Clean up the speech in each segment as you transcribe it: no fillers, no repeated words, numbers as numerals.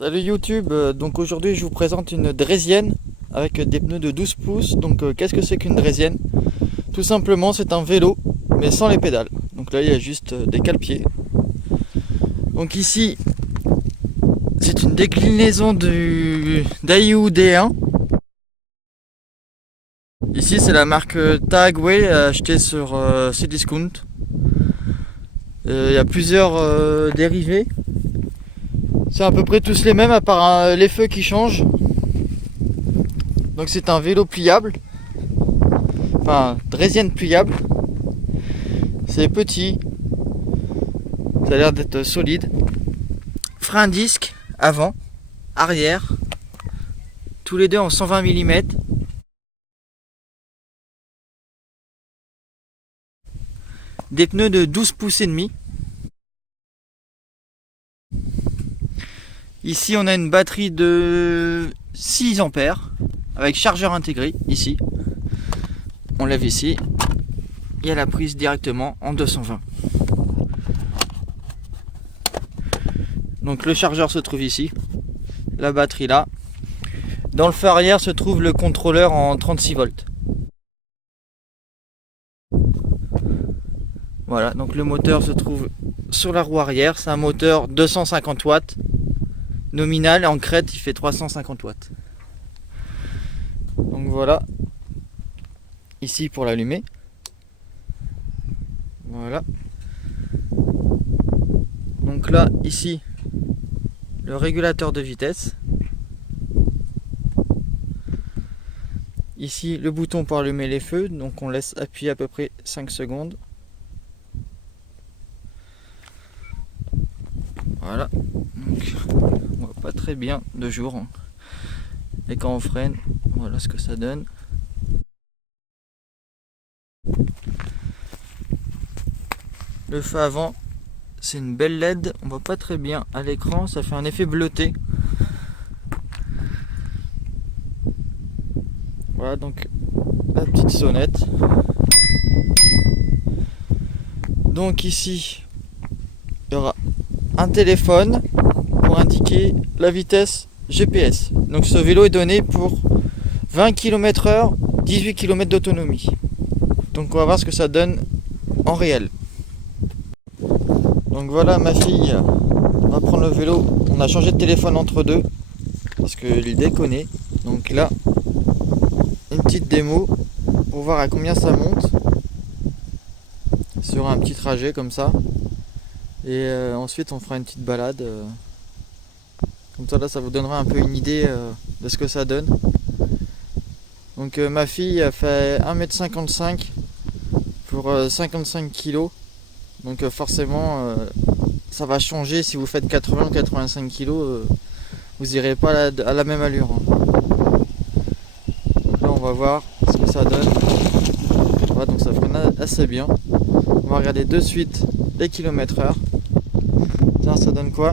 Salut YouTube, donc aujourd'hui je vous présente une draisienne avec des pneus de 12 pouces. Donc qu'est-ce que c'est qu'une draisienne? Tout simplement c'est un vélo mais sans les pédales. Donc là il y a juste des cale-pieds. Donc ici c'est une déclinaison du Daiyu D1. Ici c'est la marque Tagway achetée sur Cdiscount. Il y a plusieurs dérivés. C'est à peu près tous les mêmes à part les feux qui changent. Donc c'est un vélo pliable. Enfin, draisienne pliable. C'est petit. Ça a l'air d'être solide. Frein disque avant, arrière. Tous les deux en 120 mm. Des pneus de 12 pouces et demi. Ici on a une batterie de 6 ampères avec chargeur intégré ici. On lève ici. Il y a la prise directement en 220. Donc le chargeur se trouve ici. La batterie là. Dans le feu arrière se trouve le contrôleur en 36 volts. Voilà, donc le moteur se trouve sur la roue arrière. C'est un moteur 250 watts. Nominal, en crête il fait 350 watts. Donc voilà. Ici pour l'allumer. Voilà. Donc là, ici, le régulateur de vitesse. Ici, le bouton pour allumer les feux. Donc on laisse appuyer à peu près 5 secondes. Voilà. Donc on voit pas très bien de jour. Et quand on freine, voilà ce que ça donne. Le feu avant, c'est une belle LED. On voit pas très bien à l'écran. Ça fait un effet bleuté. Voilà donc la petite sonnette. Donc ici, il y aura un téléphone pour indiquer la vitesse GPS. Donc ce vélo est donné pour 20 km/h, 18 km d'autonomie. Donc on va voir ce que ça donne en réel. Donc voilà, ma fille va prendre le vélo. On a changé de téléphone entre deux parce qu'il déconnait. Donc là, une petite démo pour voir à combien ça monte sur un petit trajet comme ça. Et ensuite on fera une petite balade. Comme ça là, ça vous donnera un peu une idée de ce que ça donne. Donc ma fille a fait 1,55 m pour 55 kg. Donc forcément ça va changer si vous faites 80 ou 85 kg. Vous irez pas à la même allure. Donc là on va voir ce que ça donne. Voilà, donc ça freine assez bien. On va regarder de suite les km/h. Tiens, ça donne quoi?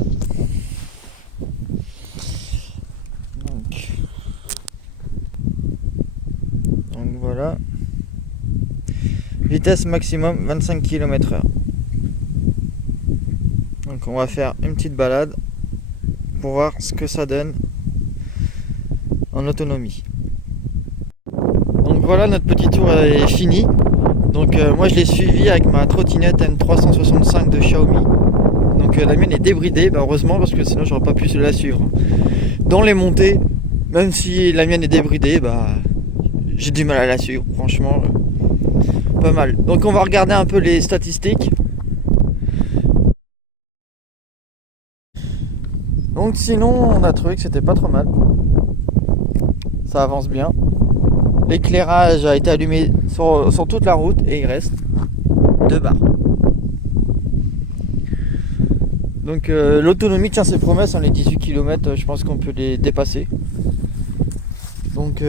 Donc voilà. Vitesse maximum 25 km/h. Donc on va faire une petite balade pour voir ce que ça donne en autonomie. Donc voilà, notre petit tour est fini. Donc moi je l'ai suivi avec ma trottinette M365 de Xiaomi. Donc la mienne est débridée, heureusement, parce que sinon j'aurais pas pu la suivre. Dans les montées, même si la mienne est débridée, j'ai du mal à la suivre, franchement. Pas mal. Donc on va regarder un peu les statistiques. Donc sinon on a trouvé que c'était pas trop mal. Ça avance bien. L'éclairage a été allumé sur toute la route et il reste 2 barres. Donc l'autonomie tient ses promesses, les 18 km, je pense qu'on peut les dépasser. Donc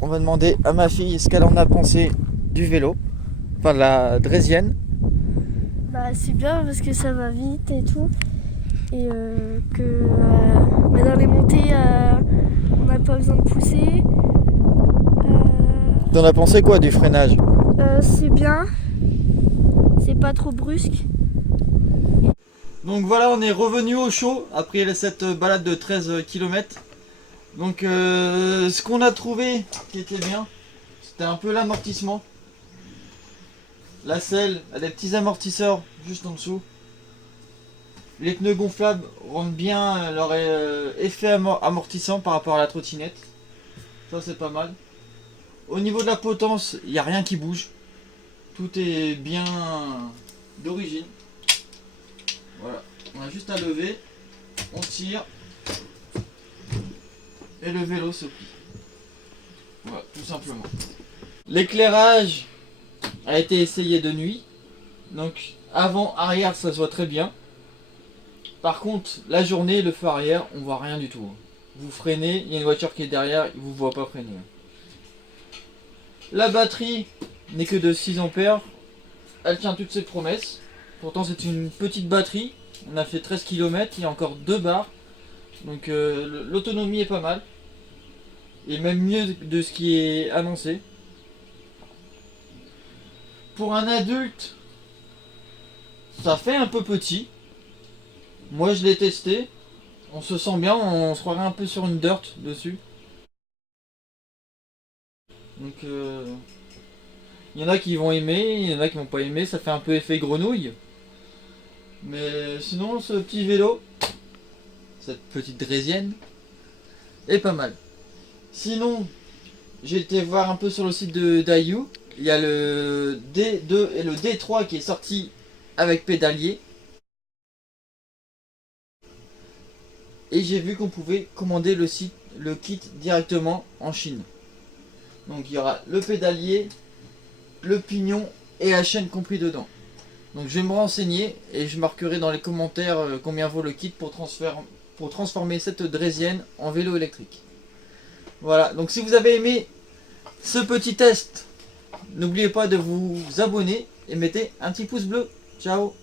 on va demander à ma fille ce qu'elle en a pensé du vélo, enfin de la draisienne. C'est bien parce que ça va vite et tout. Et dans les montées, on n'a pas besoin de pousser. T'en as pensé quoi du freinage? C'est bien. C'est pas trop brusque. Donc voilà, on est revenu au chaud après cette balade de 13 km. Donc ce qu'on a trouvé qui était bien, c'était un peu l'amortissement. La selle a des petits amortisseurs juste en dessous. Les pneus gonflables rendent bien leur effet amortissant par rapport à la trottinette. Ça c'est pas mal. Au niveau de la potence, il n'y a rien qui bouge. Tout est bien d'origine. Voilà, on a juste à lever, on tire et le vélo se plie. Voilà, tout simplement. L'éclairage a été essayé de nuit. Donc avant, arrière, ça se voit très bien. Par contre, la journée, le feu arrière, on voit rien du tout. Vous freinez, il y a une voiture qui est derrière, il vous voit pas freiner. La batterie n'est que de 6 ampères. Elle tient toutes ses promesses. Pourtant c'est une petite batterie. On a fait 13 km, il y a encore 2 barres. Donc l'autonomie est pas mal. Et même mieux de ce qui est annoncé. Pour un adulte, ça fait un peu petit. Moi je l'ai testé. On se sent bien, on se croirait un peu sur une dirt dessus. Donc il y en a qui vont aimer, il y en a qui vont pas aimer, ça fait un peu effet grenouille. Mais sinon ce petit vélo, cette petite draisienne, est pas mal. Sinon, j'ai été voir un peu sur le site de Daiyu. Il y a le D2 et le D3 qui est sorti avec pédalier. Et j'ai vu qu'on pouvait commander le kit directement en Chine. Donc il y aura le pédalier, le pignon et la chaîne compris dedans. Donc je vais me renseigner et je marquerai dans les commentaires combien vaut le kit pour transformer cette draisienne en vélo électrique. Voilà, donc si vous avez aimé ce petit test, n'oubliez pas de vous abonner et mettez un petit pouce bleu. Ciao!